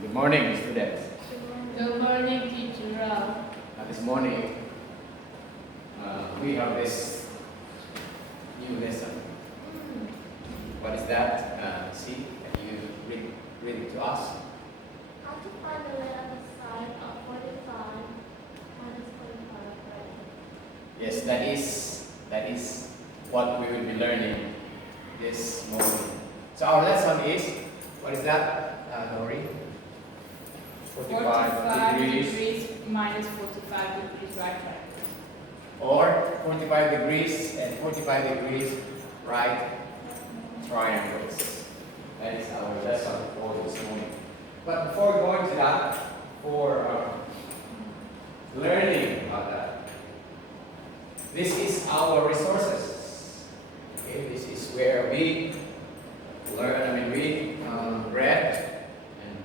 Good morning, students. Good morning, teacher Rao. This morning, we have this new lesson. What is that? See, can you read it to us? How to find the left side of 45 minus 45, right? Yes, that is what we will be learning this morning. So our lesson is, what is that, Nori? 45 degrees minus 45 degrees right triangle. Or 45 degrees and 45 degrees right triangles. That is our lesson for this morning. But before we go into that, for learning about that, this is our resources. Okay, this is where we learn, we read and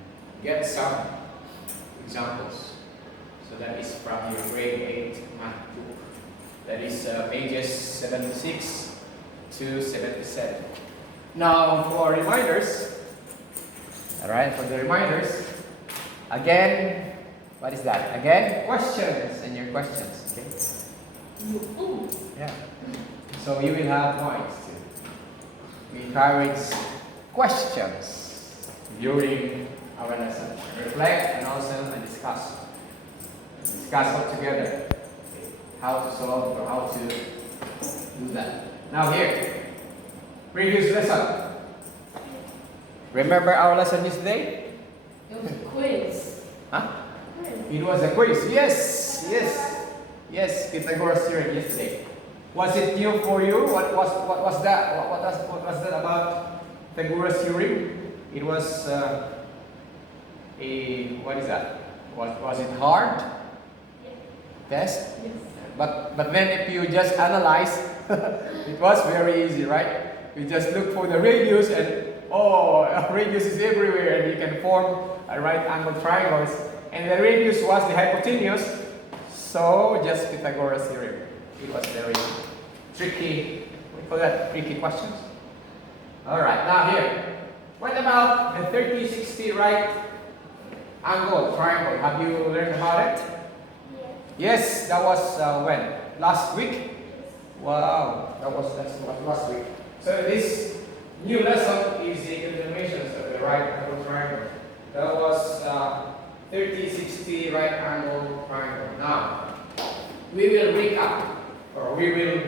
get some examples. So that is from your grade 8 math book. That is pages 76 to 77. Now for reminders, alright, for the reminders, again, what is that? Again, questions and your questions, okay? Yeah. So you will have points too. We encourage questions during our lesson. Reflect and also discuss. Discuss all together. Okay. How to solve or how to do that. Now here, previous lesson. Remember our lesson yesterday? It was a quiz. Huh? It was a quiz. Yes, Pythagoras theorem yesterday. Was it new for you? What was that? What was that about Pythagoras theorem? It was what is that? Was it hard? Test? Yes. But then if you just analyze, it was very easy, right? You just look for the radius and radius is everywhere and you can form a right angle triangles. And the radius was the hypotenuse, so just Pythagoras theorem. It was very tricky. We call that tricky questions. Alright, now here. What about the 30-60 right angle triangle? Have you learned about it? Yes, that was when? Last week? Wow, that was last week. So this new lesson is the continuations of the right angle triangle. That was 30-60 right angle triangle. Now, we will recap, or we will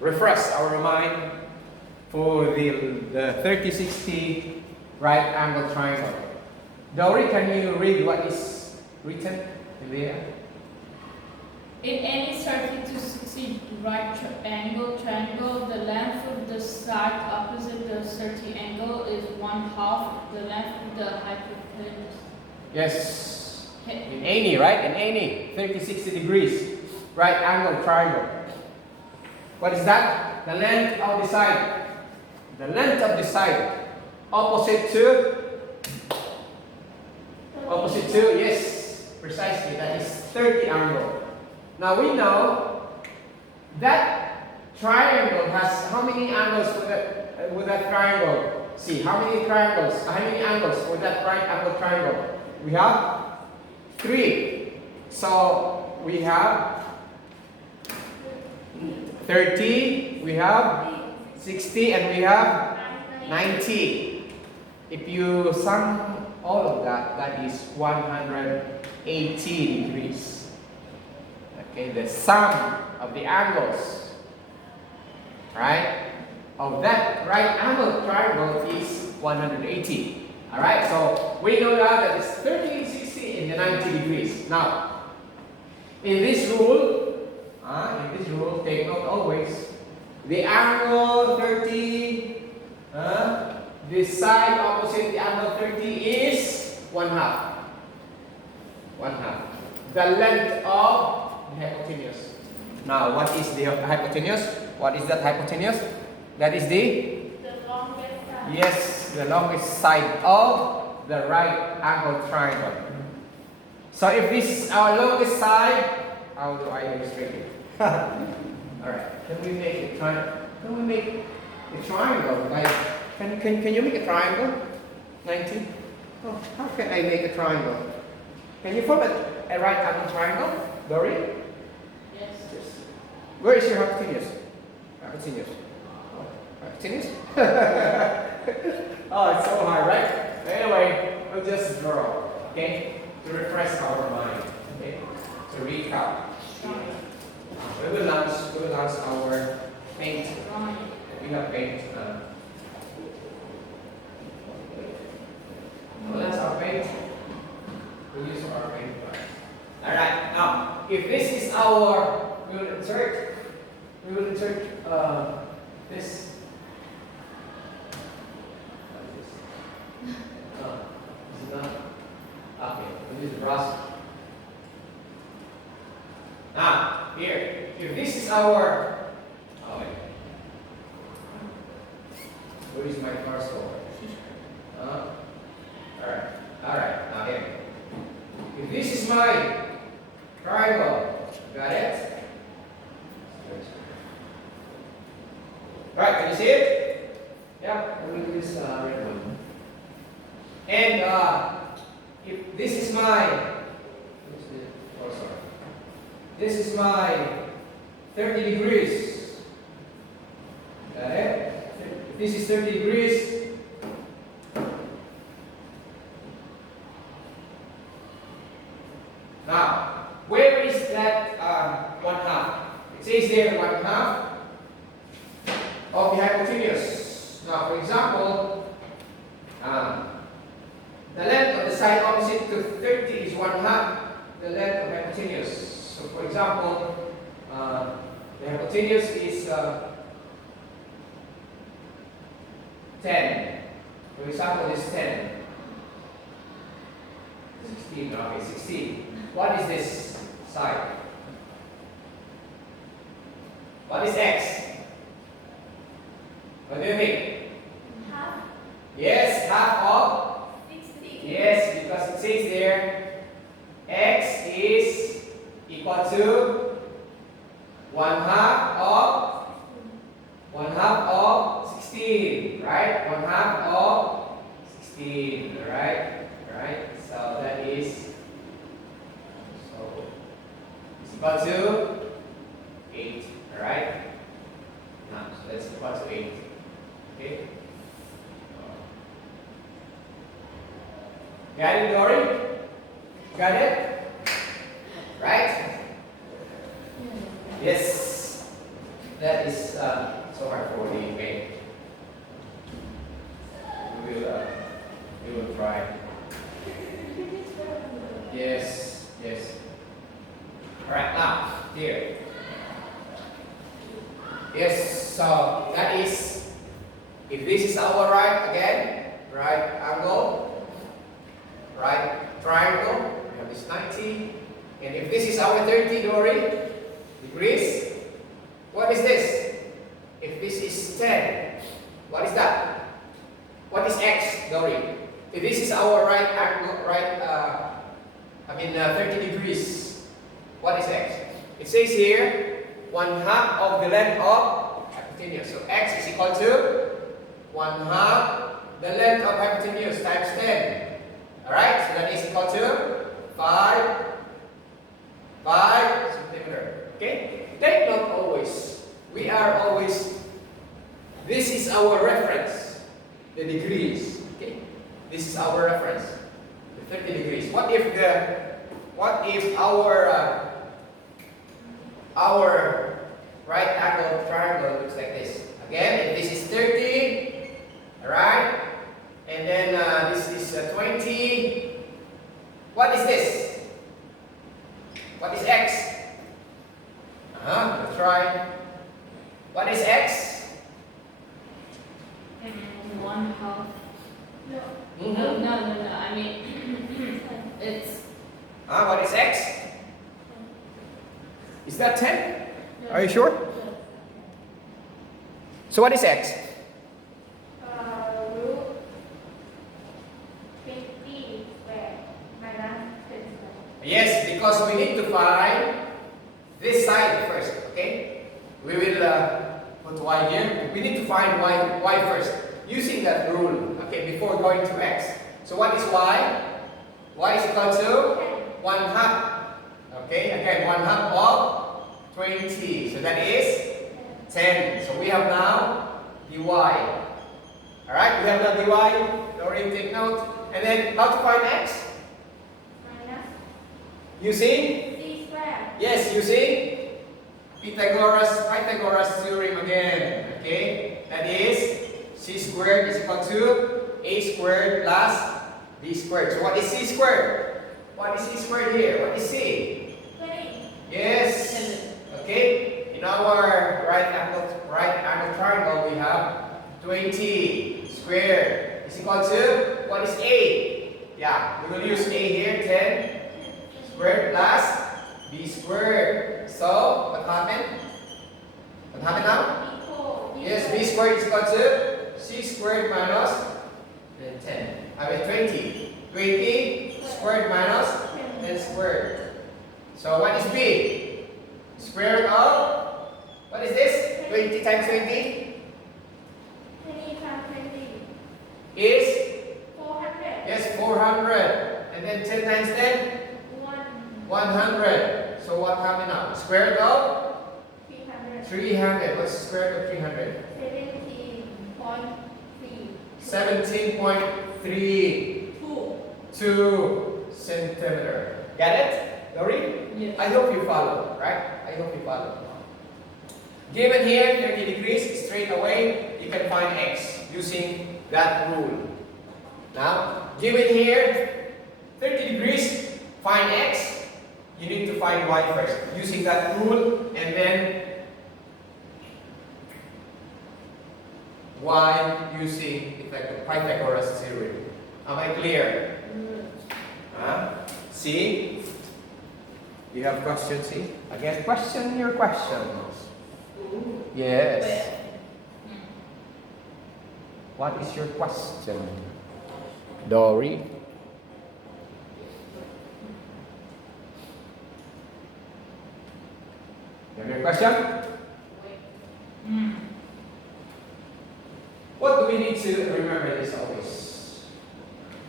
refresh our mind for the 30-60 right angle triangle. Dori, can you read what is written in there? In any 30 to 60 right angle triangle, the length of the side opposite the 30 angle is 1/2 the length of the hypotenuse. Yes. In any, right? In any 30-60 degrees right angle triangle. What is that? The length of the side. The length of the side opposite to, yes, precisely, that is 30 angle. Now we know that triangle has how many angles with that triangle? See, how many angles for that right angle triangle? We have 3. So we have 30, we have 60, and we have 90. If you sum all of that, that is 180 degrees. Okay, the sum of the angles, right, of that right angle triangle is 180. Alright, so we know now that it's 30, 60, and the 90 degrees. Now, in this rule, take note always, the angle 30, this side opposite the angle 30 is 1/2. 1/2. The length of the hypotenuse. Now, what is the hypotenuse? What is that hypotenuse? That is the longest side. yes, the longest side of the right angle triangle. So if this is our longest side, how do I illustrate it? Alright, can we make a triangle? Can we make a triangle? Like, can you make a triangle? 90? Oh, how can I make a triangle? Can you form a right angle triangle, Dory? Yes. Where is your hypotenuse? Hypotenuse. Oh, hypotenuse? Oh, it's so hard, right? Anyway, we'll just draw, okay? To refresh our mind, okay? To recap. We will launch our paint. We have paint. Well, that's our paint. We'll use our paint. Alright, now, if this is our, we will insert this. This is not. Okay, we'll use the brush. Now, here, if this is our, oh wait, where is my cursor? Alright, now here. If this is my triangle, got it? Right, can you see it? Yeah, we'll do this red one. And if this is my, this is my 30 degrees. Got it? If this is 30 degrees, now, where is that 1/2? It says there 1/2 of the hypotenuse. Now, for example, the length of the side opposite to 30 is 1/2 the length of hypotenuse. So, for example, the hypotenuse is 10. For example, this is 10. 16, okay, 16. What is this side? What is x? What do you think? Half. Yes, half of? 60. Yes, because it says there, x is equal to 1/2 of 16, right? 1/2 of 16, right? Right? So that is, so it's equal to 8, right? Now, so that's equal to 8. Okay? Got it, Dory? Got it? Right? Yes. That is so hard for the paint. We will try. Yes, yes. Alright, now, here. Yes, so that is, if this is our right angle, right triangle, we have this 90. And if this is our 30, Dory, degrees, what is this? If this is 10, what is that? What is x, Dory? If this is our right angle, 30 degrees, what is x? It says here, 1/2 of the length of hypotenuse. So x is equal to 1/2 the length of hypotenuse times 10. Alright, so that is equal to 5 centimeter. Okay? Take note always. We are always, this is our reference, the degrees. Okay? This is our reference, the 30 degrees. What if our right angle triangle looks like this? Again, if this is 30, alright? And then this is 20. What is this? What is x? Let's try. What is x? 1/2. No. No. I mean, it's. What is x? Is that 10? No. Are you sure? No. So what is x? Root 20 square minus 10 square. Yes, because we need to find this side first, okay? We will put y here. We need to find y first using that rule, okay? okay, before going to x. So what is y? Y is equal to 1/2. Okay, again, 1/2 of 20. So that is 10. So we have now dy. Alright, we have now dy. Already take note. And then how to find x? Minus Using? c squared. Yes, using Pythagoras theorem again. Okay, that is c squared is equal to a squared plus b squared. So what is c squared? What is c squared here? What is c? 20. Yes. Okay. In our right angle triangle, we have 20 squared is equal to what is a? Yeah, we will use a here. 10 squared plus b squared. So what happened? What happened now? Yes, b squared is equal to c squared minus 10. I mean 20. 20 squared minus 10 squared. So what is b? Square root of, what is this? 20 times 20 20 times 20. is, 400. yes, 400. And then 10 times 10? 100. So what happened now? Square root of 300. 300. What's the square root of 300? 17.3. 17.32 centimeter. Get it, Lori? Yes. I hope you follow, right? I hope you follow. Given here 30 degrees, straight away you can find x using that rule. Now, given here 30 degrees, find x. You need to find y first using that rule, and then y using the Pythagoras theorem. Am I clear? See? You have questions, see? Again, question your questions. Yes. What is your question? Dory? You have your question? What do we need to remember this always?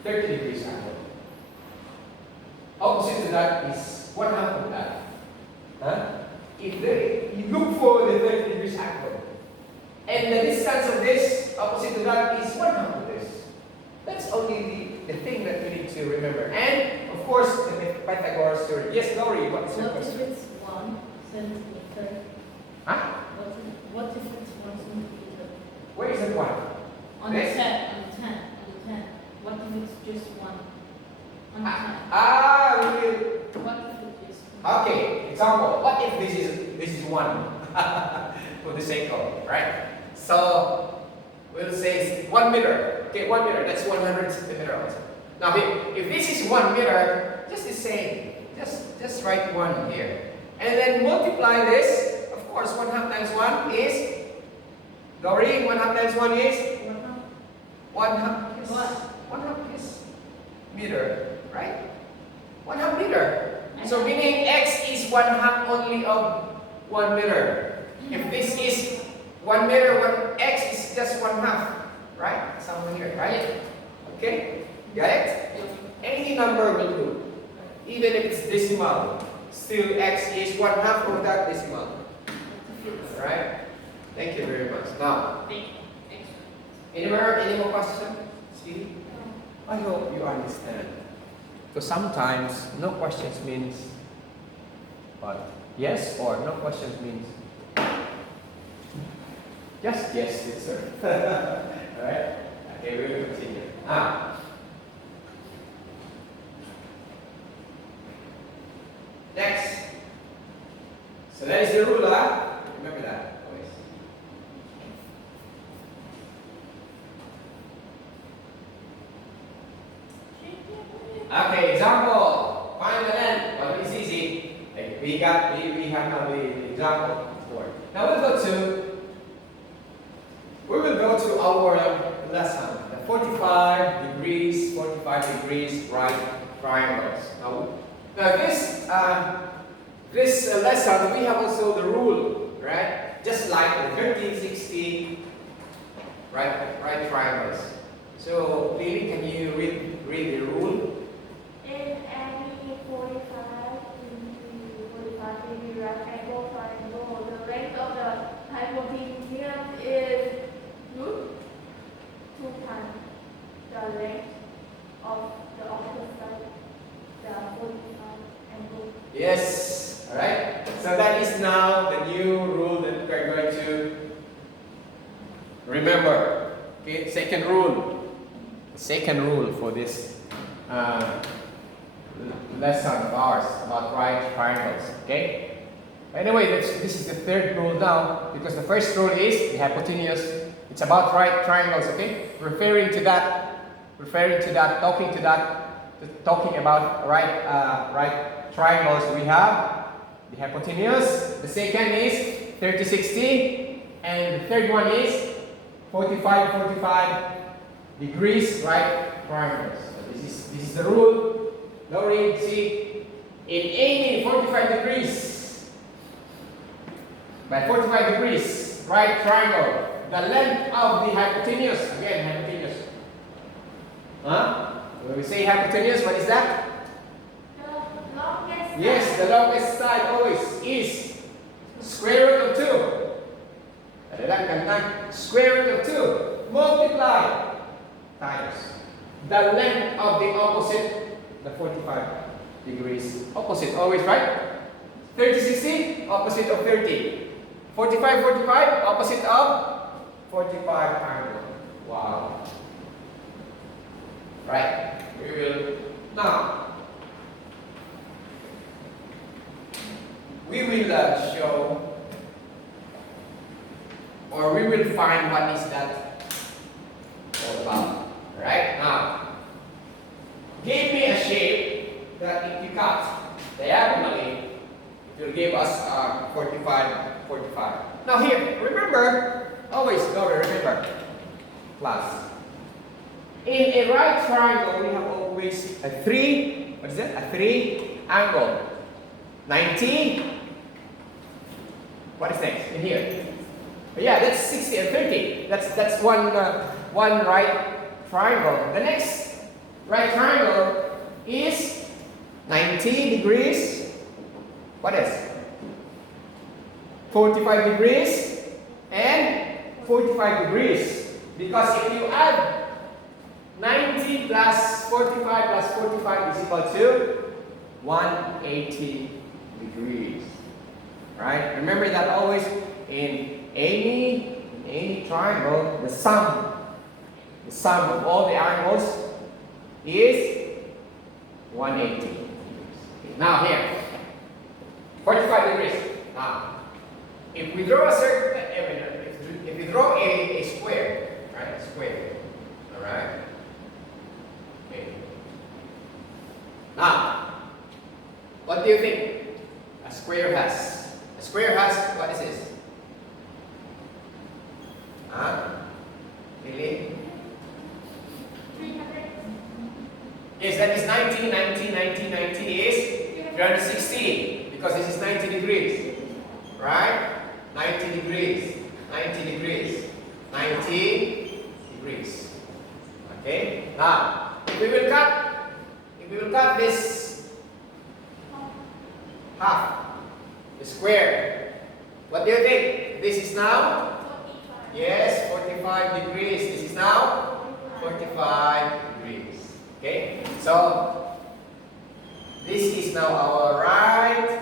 30 degrees angle. Opposite to that is 1/2 of that. You look for the 30 degrees angle. And the distance of this, opposite to that, is 1/2 of this. That's only the thing that we need to remember. And, of course, the Pythagoras theorem. Yes, Lori, what is your What if question? it's 1 centimeter? Huh? What if it's 1 centimeter? Where is the one? On the This? 10, on the 10, on the 10. What if it's just 1? On the 10. We will. What if it is? Okay, example. What if this is 1? For the sake of, right? So we'll say it's 1 meter. Okay, 1 meter. That's 100 centimeters. Now, if this is 1 meter, just the same. Just write 1 here, and then multiply this. Of course, 1/2 times 1 is. Dory, 1/2 times 1 is. 1/2 is. What? 1/2 is meter, right? 1/2 meter. So meaning x is 1/2 only of 1 meter. If this is 1 meter, x is just 1/2, right? Somewhere here, right? Okay, got it? Any number will do, even if it's decimal. Still, x is 1/2 of that decimal. Right? Thank you very much. Now, any more questions? See? I hope you understand. So sometimes no questions means what? Yes, or no questions means just yes, yes, sir. Alright? Okay, we will continue. Next. So that is the rule, remember that always. Okay, example. Find the length. Well, it's easy. Like we have now the example before. Now we will go to our lesson. The 45 degrees right triangles. Now this lesson we have also the rule, right? Just like the 30, 60 right triangles. So, Lily, can you read the rule? In any 45 degree, 45 degree right angle triangle, the length of the hypotenuse is two times the length of the opposite side, the 45 angle. Yes. Alright. So that is now the new rule that we're going to remember. Okay, second rule. The second rule for this lesson of ours about right triangles. Okay. Anyway, this is the third rule now, because the first rule is the hypotenuse. It's about right triangles. Okay, referring to that, talking about right triangles. We have the hypotenuse. The second is 30-60, and the third one is 45 degrees right triangles. So this is the rule. Now read, see, in any 45 degrees, by 45 degrees right triangle, the length of the hypotenuse, again hypotenuse. When we say hypotenuse, what is that? The longest Yes, the longest side always is square root of 2. Square root of 2 multiply times the length of the opposite, the 45 degrees. Opposite always, right? 30-60, opposite of 30. 45-45, opposite of 45 angle. Wow. Right? We will now. We will show, or we will find what is that all about. Right? Now, give me a shape that if you cut diagonally, it will give us 45. Now here, remember, always remember, class. In a right triangle, we have always a 3, what is that? A 3 angle. 90. What is next in here? Yeah, that's 60 and 30. That's one right triangle. The next right triangle is 90 degrees. What else? 45 degrees and 45 degrees. Because if you add 90 plus 45 plus 45 is equal to 180 degrees. Right? Remember that always in any triangle, the sum of all the angles is 180 degrees. Okay, now here, 45 degrees. Now, if we draw a certain, if we draw a square, right? Square. All right. Okay. Now, what do you think a square has? A square has, what is this? Really? 300. Yes, that is 90 is 360 because this is 90 degrees. Right? 90 degrees. 90 degrees. Okay? Now, if we will cut this half, the square, what do you think? This is now? 45. Yes, 45 degrees. This is now 45 degrees. Okay? So, this is now our right,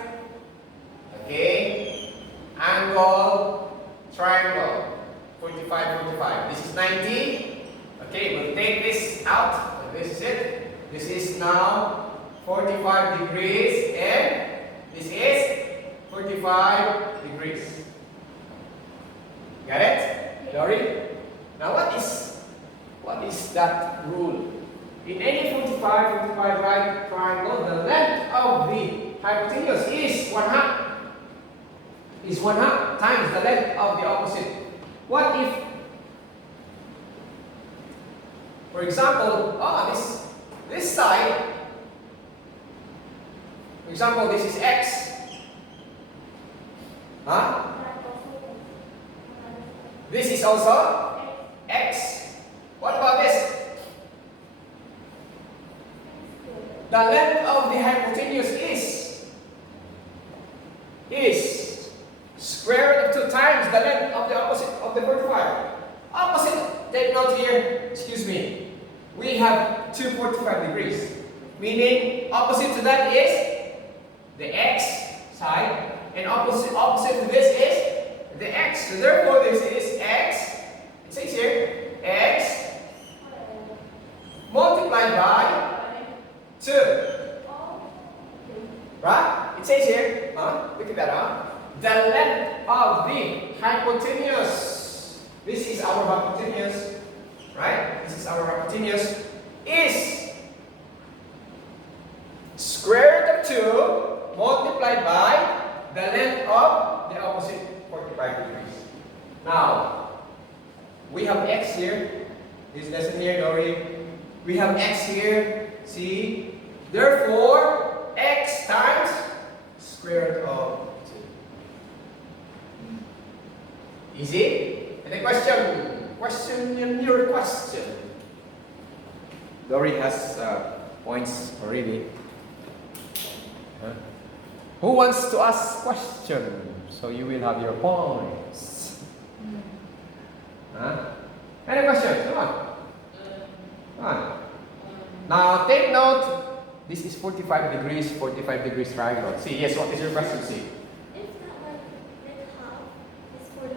okay, angle triangle. 45. This is 90. Okay, we'll take this out. This is it. This is now 45 degrees and this is 45 degrees. Got it? Dory? Now what is that rule? In any 45 right triangle, the length of the hypotenuse is 1/2. Is 1/2 times the length of the opposite. What if, for example, this side, for example, this is x. This is also x. What about this? the length of the hypotenuse is square root of 2 times the length of the opposite of the 45. Opposite, take note here, excuse me. We have 245 degrees. Meaning, opposite to that is the x side, and opposite to this is the x. So therefore, this is x. It says here, x multiplied by 2. Right? It says here, look at that, the length of the hypotenuse. This is our hypotenuse, right? This is our hypotenuse. Is square root of 2 multiplied by the length of the opposite 45 degrees. Now, we have x here. This lesson here, Dory. We have x here. See? Therefore, x times square root of 2. Easy? Any question? Your question. Dory has points already. Who wants to ask question? So you will have your points. Any questions? Come on. Come on. Now take note. This is 45 degrees triangle. See, yes, what is your question? See. If that like this half is 45,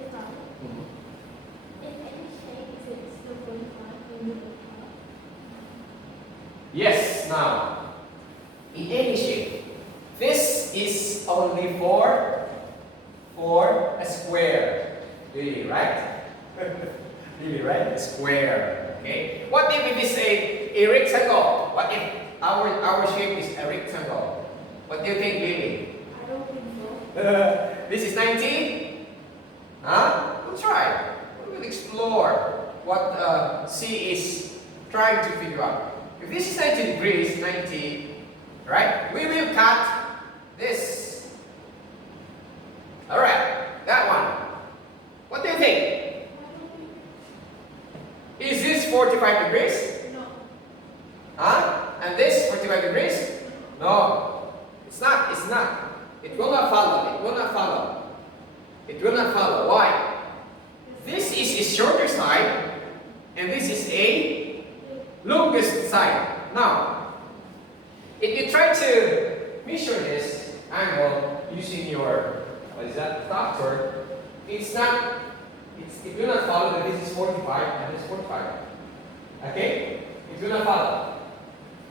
in any shape is it still 45 in the half? Yes, now, in any shape. This is only for a square. Really, right? Really, right? A square. Okay. What if it is a rectangle? What if our shape is a rectangle? What do you think, Lily? I don't think so. This is 90? We'll try. We will explore what C is trying to figure out. If this is 90 degrees, 90, right? We will cut this. Alright, that one. What do you think? Is this 45 degrees? No. And this 45 degrees? No. It's not. It will not follow. Why? This is a shorter side, and this is a longest side. Now, if you try to measure this angle using your, protractor, it will not follow that this is 45 and this is 45. Okay? It will not follow.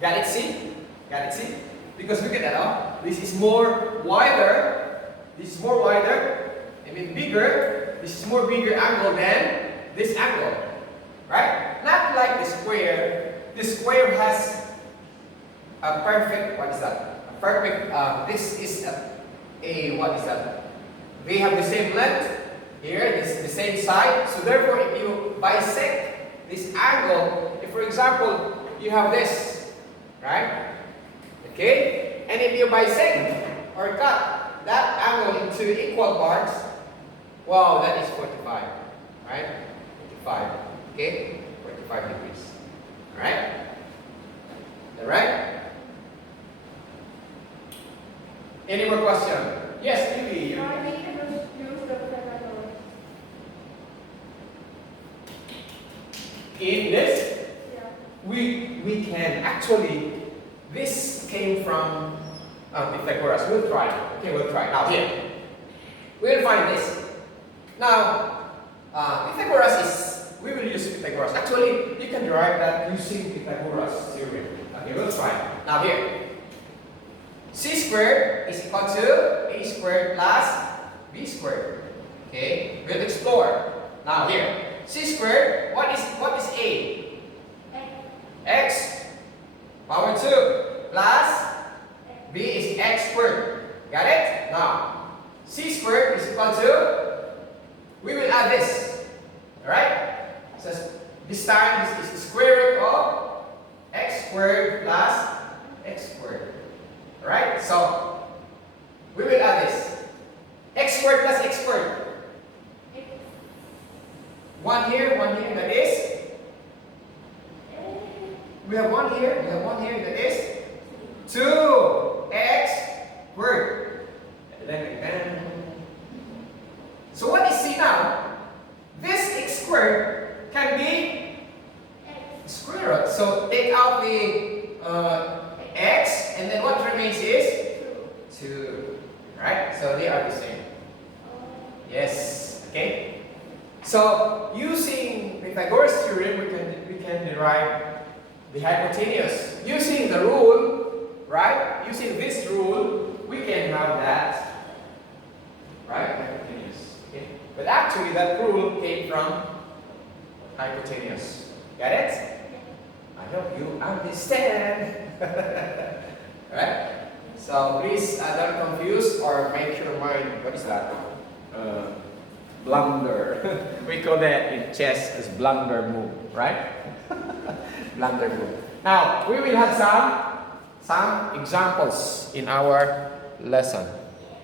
Got it, see? Because look at that, this is more wider, bigger, this is more bigger angle than this angle. Right? Not like the square. The square has a perfect, this is they have the same length here, this is the same side. So therefore, if you bisect this angle, if for example, you have this, right? Okay? And if you bisect or cut that angle into equal parts, wow, that is 45, right? 45, okay? 45 degrees, alright? Alright? Any more question? Yes, Lily. I need to use the triangle. In this, Yeah. we can actually, this came from Pythagoras. We'll try. Okay, we'll try. Now here, we'll find this. Now, Pythagoras is, we will use Pythagoras. Actually, you can derive that using Pythagoras theorem. Okay, we'll try. Now here, c squared is equal to a squared plus b squared. Okay, we'll explore. Now here, c squared, what is a? X power 2 plus b is x squared. Got it? Now, c squared is equal to, we will add this. Alright? So this time, this is the square root of x squared plus x squared. Alright? So, we will add this. X squared plus x squared. One here, that is. We have one here, that is 2x squared. So what is C now? This x squared can be square root. So take out the x, and then what remains is 2. Right? So they are the same. Yes. Okay. So using Pythagoras theorem, we can derive the hypotenuse. Using the rule, right? Using this rule, we can have that, right? Hypotenuse. Okay. But actually, that rule came from hypotenuse. Got it? I hope you understand. Right? So please don't confuse or make your mind. What is that? Blunder. We call that in chess as blunder move, right? Blunder move. Now we will have some examples in our lesson.